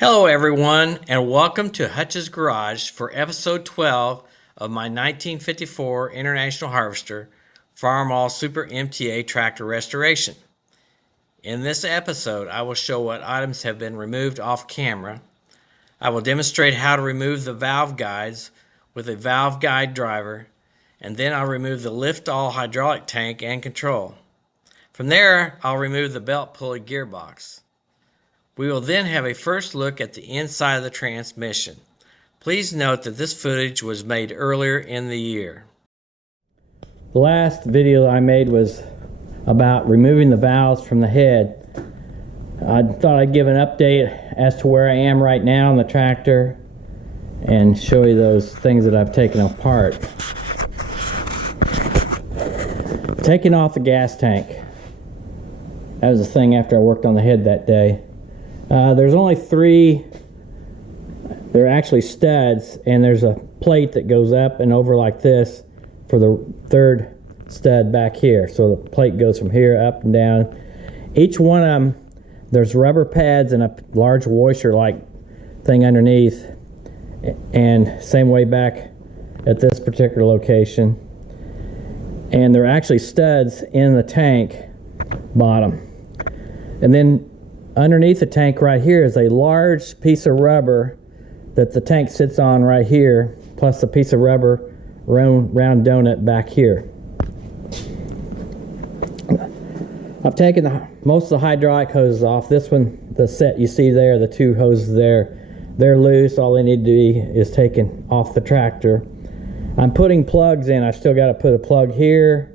Hello everyone, and welcome to Hutch's Garage for episode 12 of my 1954 International Harvester Farmall Super MTA tractor restoration. In this episode, I will show what items have been removed off camera. I will demonstrate how to remove the valve guides with a valve guide driver, and then I'll remove the lift-all hydraulic tank and control. From there, I'll remove the belt pulley gearbox. We will then have a first look at the inside of the transmission. Please note that this footage was made earlier in the year. The last video I made was about removing the valves from the head. I thought I'd give an update as to where I am right now on the tractor and show you those things that I've taken apart. Taking off the gas tank. That was the thing after I worked on the head that day. There's only three, they're actually studs, and there's a plate that goes up and over like this for the third stud back here. So the plate goes from here up and down. Each one of them, there's rubber pads and a large washer like thing underneath, and same way back at this particular location. And they're actually studs in the tank bottom. And then underneath the tank right here is a large piece of rubber that the tank sits on right here, plus a piece of rubber round donut back here. I've taken most of the hydraulic hoses off. This one, the set you see there, the two hoses there, they're loose. All they need to be is taken off the tractor. I'm putting plugs in. I still got to put a plug here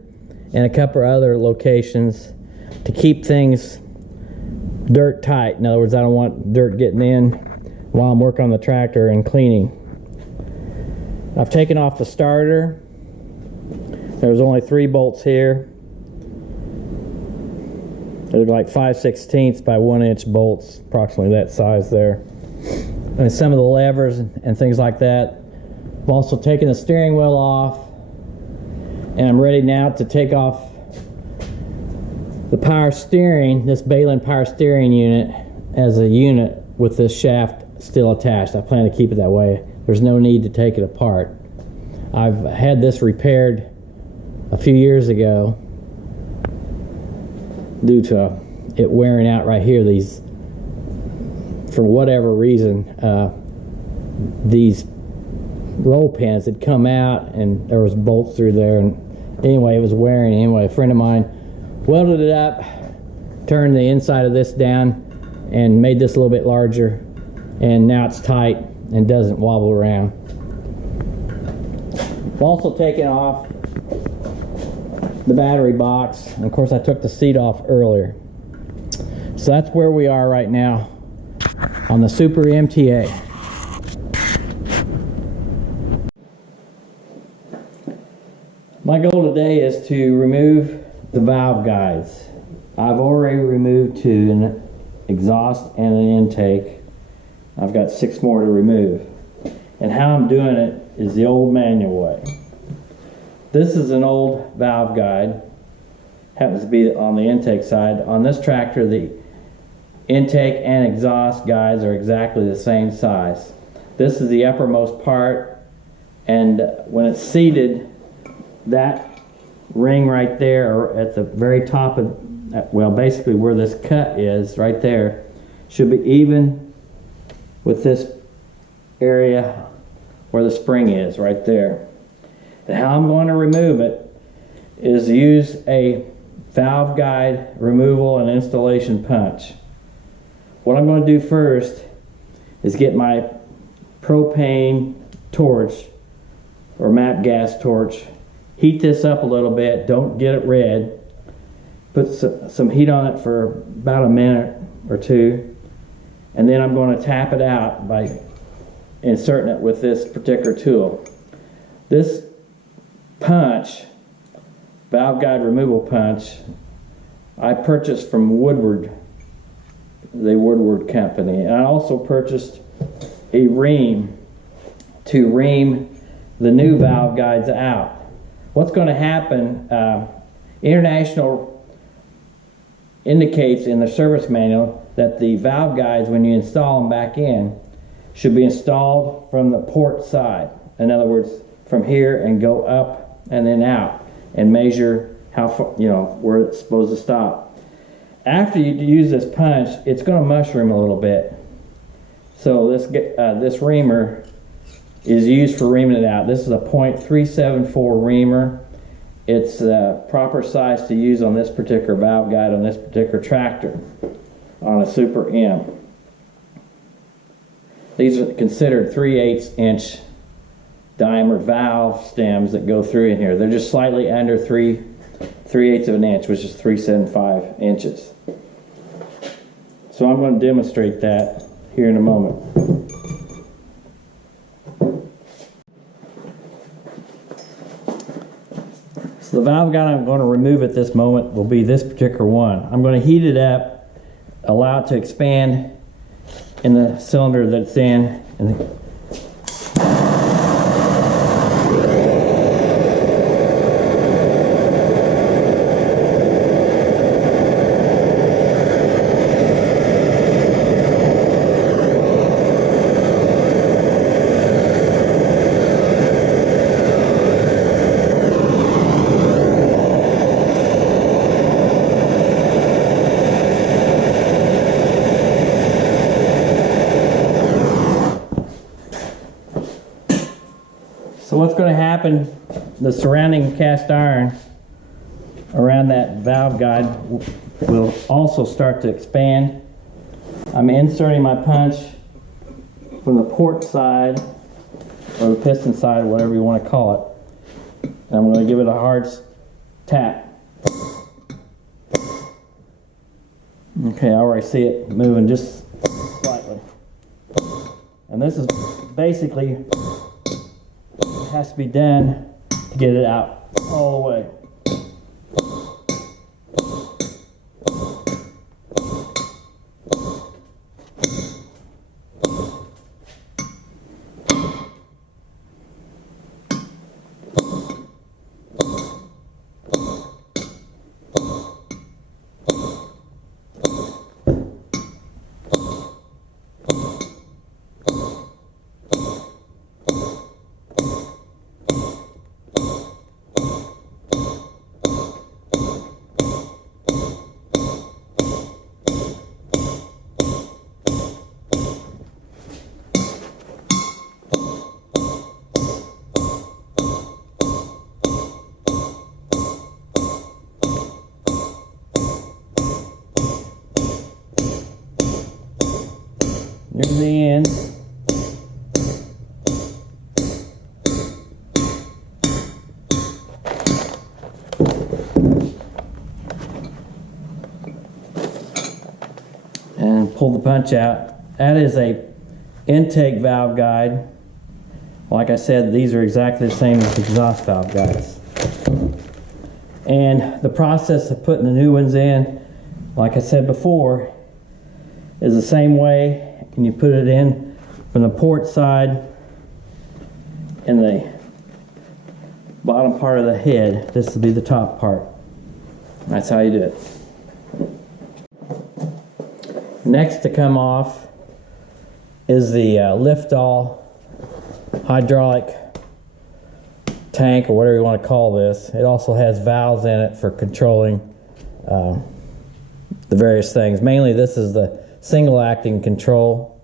and a couple other locations to keep things dirt tight. In other words, I don't want dirt getting in while I'm working on the tractor and cleaning. I've taken off the starter. There's only 3 bolts here. They're like 5/16 by 1-inch bolts, approximately that size there. And some of the levers and things like that. I've also taken the steering wheel off, and I'm ready now to take off the power steering, this Balin power steering unit, as a unit with this shaft still attached. I plan to keep it that way. There's no need to take it apart. I've had this repaired a few years ago due to it wearing out right here. These, for whatever reason, these roll pins had come out and there was bolts through there, and anyway, it was wearing. Anyway, a friend of mine welded it up, turned the inside of this down, and made this a little bit larger, and now it's tight and doesn't wobble around. I've also taken off the battery box, and of course I took the seat off earlier. So that's where we are right now on the Super MTA. My goal today is to remove the valve guides. I've already removed 2, an exhaust and an intake. I've got 6 more to remove. And how I'm doing it is the old manual way. This is an old valve guide. Happens to be on the intake side. On this tractor, the intake and exhaust guides are exactly the same size. This is the uppermost part, and when it's seated, that ring right there, or at the very top of, well, basically where this cut is right there, should be even with this area where the spring is right there. And how I'm going to remove it is use a valve guide removal and installation punch. What I'm going to do first is get my propane torch or MAP gas torch. Heat this up a little bit, don't get it red. Put some heat on it for about a minute or 2, and then I'm going to tap it out by inserting it with this particular tool. This punch, valve guide removal punch, I purchased from Woodward, the Woodward company. And I also purchased a ream to ream the new valve guides out. What's going to happen, International indicates in the service manual that the valve guides, when you install them back in, should be installed from the port side. In other words, from here and go up and then out and measure how far, where it's supposed to stop. After you use this punch, it's going to mushroom a little bit. So this reamer is used for reaming it out. This is a .374 reamer. It's the proper size to use on this particular valve guide on this particular tractor on a Super M. These are considered 3/8 inch diameter valve stems that go through in here. They're just slightly under 3/8 of an inch, which is 375 inches. So I'm going to demonstrate that here in a moment. So the valve guide I'm going to remove at this moment will be this particular one. I'm going to heat it up, allow it to expand in the cylinder that it's in, and so what's going to happen, the surrounding cast iron around that valve guide will also start to expand. I'm inserting my punch from the port side, or the piston side, whatever you want to call it. And I'm going to give it a hard tap. Okay, I already see it moving just slightly. And this is basically, it has to be done to get it out all the way. There's the end. And pull the punch out. That is a intake valve guide. Like I said, these are exactly the same as the exhaust valve guides. And the process of putting the new ones in, like I said before, is the same way. And you put it in from the port side in the bottom part of the head. This will be the top part. That's how you do it. Next to come off is the lift-all hydraulic tank, or whatever you want to call this. It also has valves in it for controlling the various things. Mainly this is the single acting control,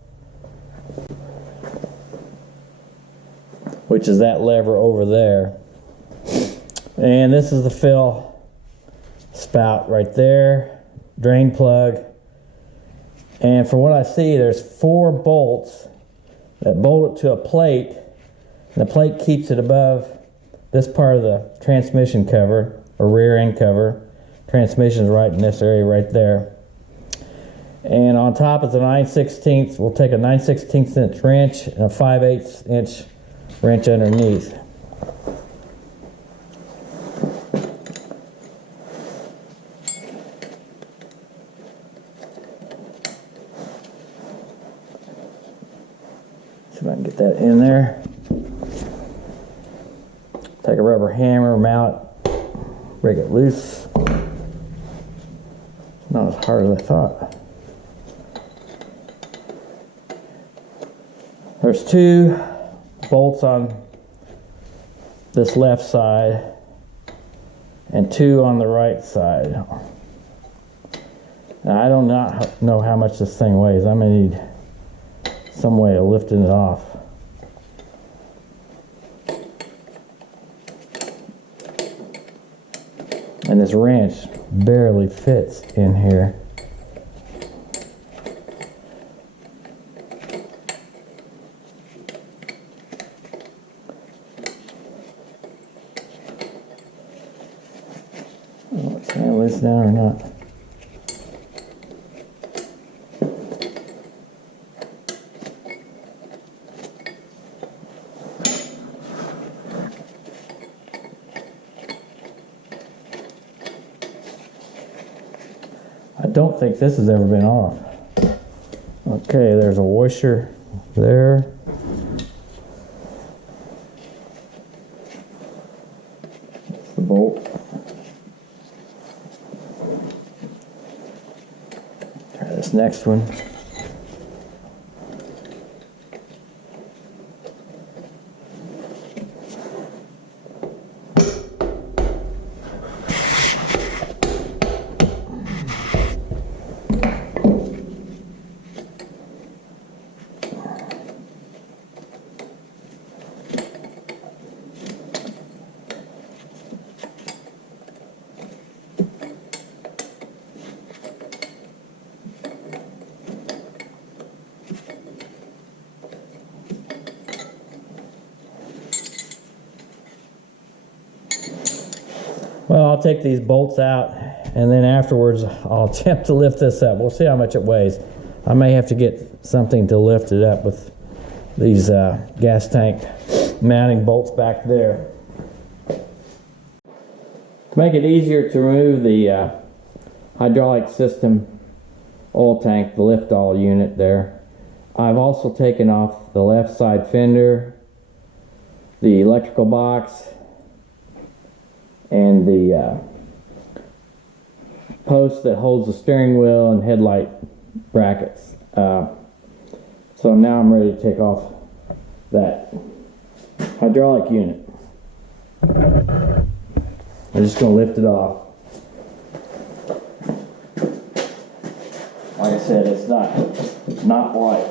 which is that lever over there. And this is the fill spout right there, drain plug. And from what I see, there's 4 bolts that bolt it to a plate, and the plate keeps it above this part of the transmission cover, or rear end cover. Transmission's right in this area right there. And on top is a 9/16. We'll take a 9/16 inch wrench and a 5/8 inch wrench underneath. See if I can get that in there. Take a rubber hammer, mount it, break it loose. Not as hard as I thought. There's 2 bolts on this left side and 2 on the right side. Now, I do not know how much this thing weighs. I'm gonna need some way of lifting it off. And this wrench barely fits in here. Let's handle this down or not. I don't think this has ever been off. Okay, there's a washer there. That's the bolt. Try this next one. Well, I'll take these bolts out, and then afterwards I'll attempt to lift this up. We'll see how much it weighs. I may have to get something to lift it up with these gas tank mounting bolts back there. To make it easier to remove the hydraulic system oil tank, the lift all unit there, I've also taken off the left side fender, the electrical box, and the post that holds the steering wheel and headlight brackets. So now I'm ready to take off that hydraulic unit. I'm just going to lift it off. Like I said, it's not light.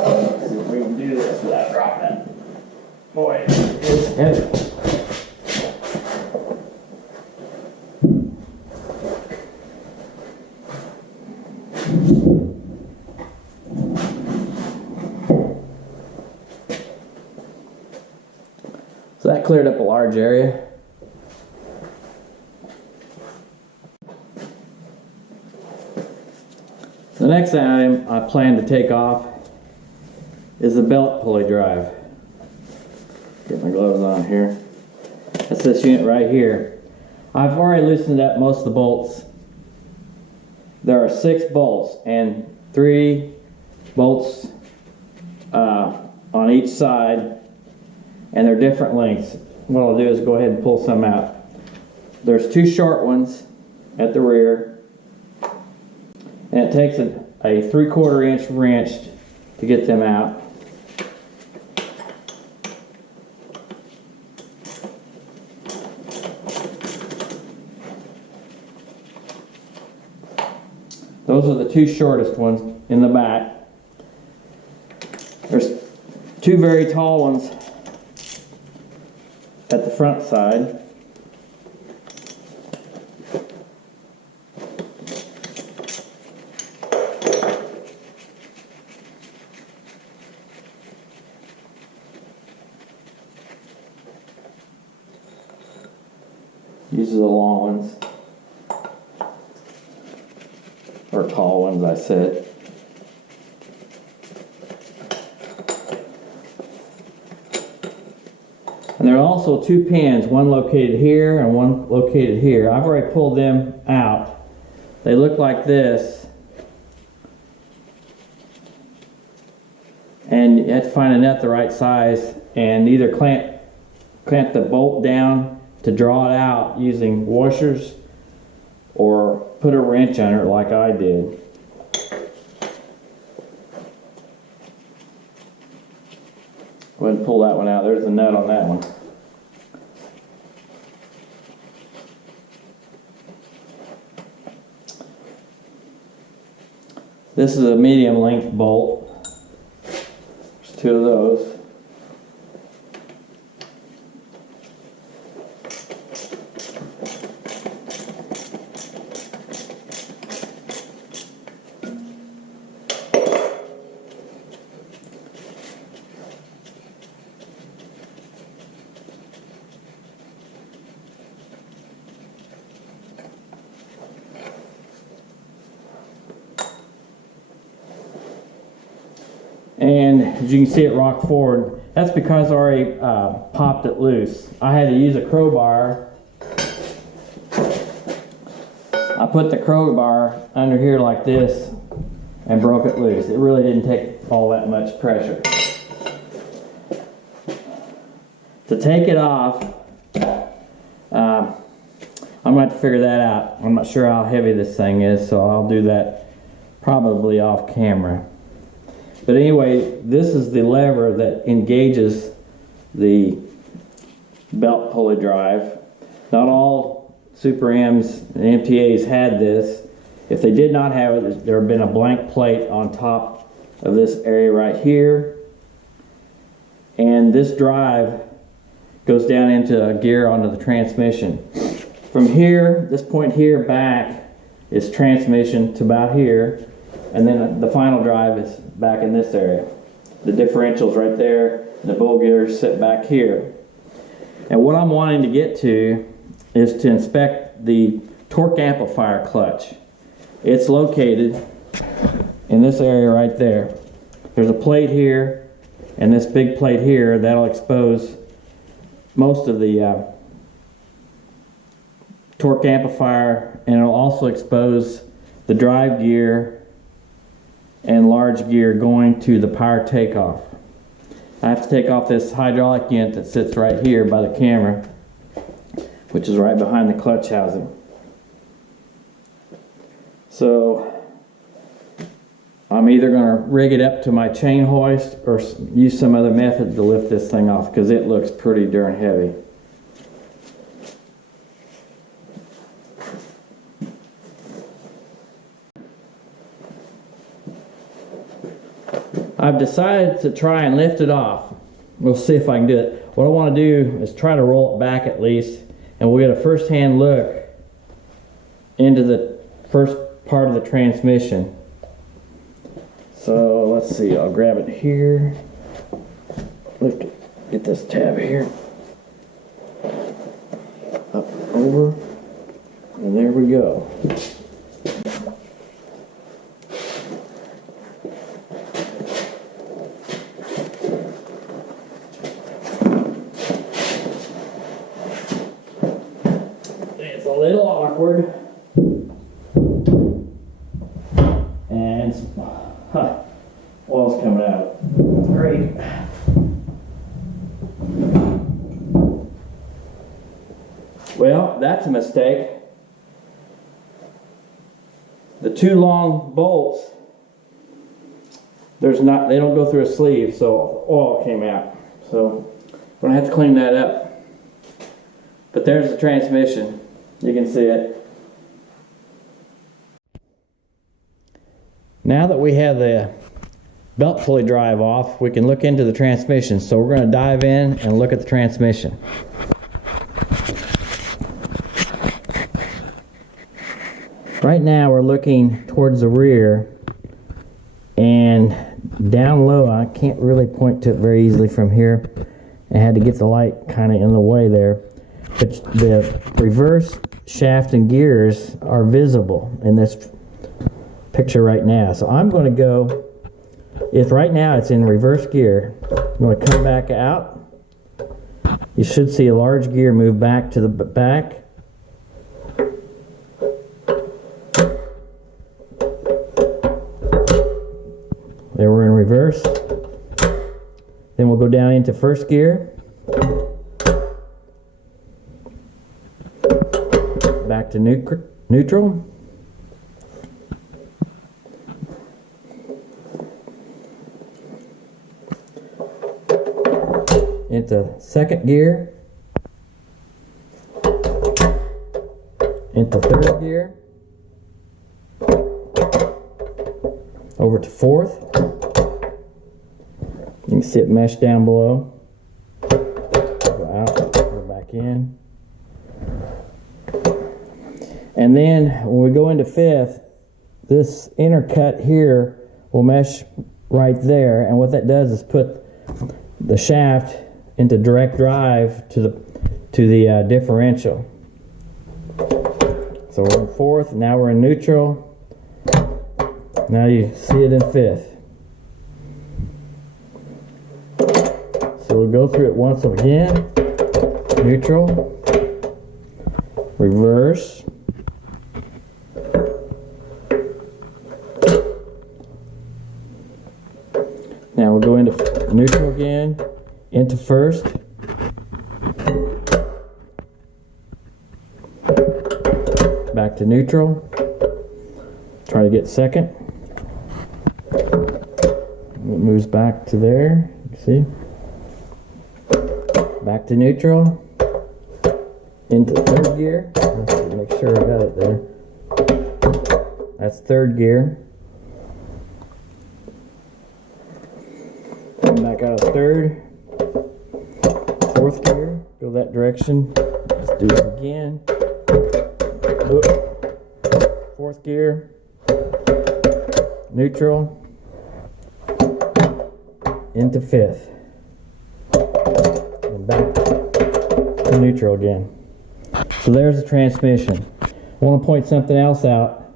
Let's see if we can do this without dropping it. Boy, it's heavy. So that cleared up a large area. The next item I plan to take off is the belt pulley drive. Get my gloves on here. That's this unit right here. I've already loosened up most of the bolts. There are 6 bolts and 3 bolts on each side, and they're different lengths. What I'll do is go ahead and pull some out. There's 2 short ones at the rear, and it takes a 3/4 inch wrench to get them out. Those are the 2 shortest ones in the back. There's 2 very tall ones at the front side. These are the long ones. Or tall ones, I said. And there are also 2 pins, one located here and one located here. I've already pulled them out. They look like this. And you have to find a nut the right size and either clamp the bolt down to draw it out using washers, or put a wrench under it like I did. Go ahead and pull that one out. There's the nut on that one. This is a medium length bolt. There's two of those. And as you can see, it rocked forward. That's because I already popped it loose. I had to use a crowbar. I put the crowbar under here like this and broke it loose. It really didn't take all that much pressure. To take it off, I'm going to have to figure that out. I'm not sure how heavy this thing is, so I'll do that probably off camera. But anyway, this is the lever that engages the belt pulley drive. Not all Super M's and MTAs had this. If they did not have it, there would have been a blank plate on top of this area right here. And this drive goes down into a gear onto the transmission. From here, this point here back is transmission to about here. And then the final drive is back in this area. The differential's right there, and the bowl gears sit back here. And what I'm wanting to get to is to inspect the torque amplifier clutch. It's located in this area right there. There's a plate here, and this big plate here that'll expose most of the torque amplifier, and it'll also expose the drive gear and large gear going to the power takeoff. I have to take off this hydraulic unit that sits right here by the camera, which is right behind the clutch housing. So I'm either going to rig it up to my chain hoist or use some other method to lift this thing off, because it looks pretty darn heavy. I've decided to try and lift it off. We'll see if I can do it. What I want to do is try to roll it back at least, and we'll get a first-hand look into the first part of the transmission. So let's see, I'll grab it here, lift it, get this tab here, up, over, and there we go. It's a little awkward, and oil's coming out. Great. Well, that's a mistake. The two long bolts, they don't go through a sleeve, so oil came out. So I'm gonna have to clean that up. But there's the transmission. You can see it. Now that we have the belt pulley drive off, we can look into the transmission. So we're going to dive in and look at the transmission. Right now we're looking towards the rear, and down low, I can't really point to it very easily from here. I had to get the light kind of in the way there. But the reverse shaft and gears are visible in this picture right now. So I'm going to go, if right now it's in reverse gear, I'm going to come back out. You should see a large gear move back to the back. There, we're in reverse. Then we'll go down into first gear. Back to neutral. Into second gear. Into third gear. Over to fourth. You can see it mesh down below. Go out, go back in. And then when we go into fifth, this inner cut here will mesh right there. And what that does is put the shaft into direct drive to the differential. So we're in fourth, now we're in neutral. Now you see it in fifth. So we'll go through it once again. Neutral, reverse, now we'll go into neutral again, into first, back to neutral, try to get second. It moves back to there, see? Back to neutral, into third gear. Let's make sure I got it there. That's third gear. Come back out of third, fourth gear, go that direction. Let's do it again. Fourth gear, neutral, into fifth, and back to neutral again. So there's the transmission. I want to point something else out.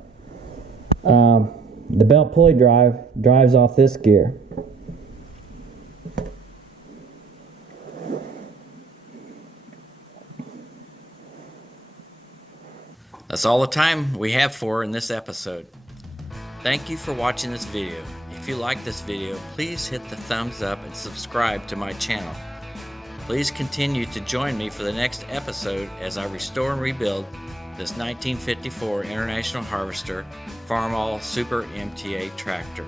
The belt pulley drive drives off this gear. That's all the time we have for in this episode. Thank you for watching this video. If you like this video, please hit the thumbs up and subscribe to my channel. Please continue to join me for the next episode as I restore and rebuild this 1954 International Harvester Farmall Super MTA tractor.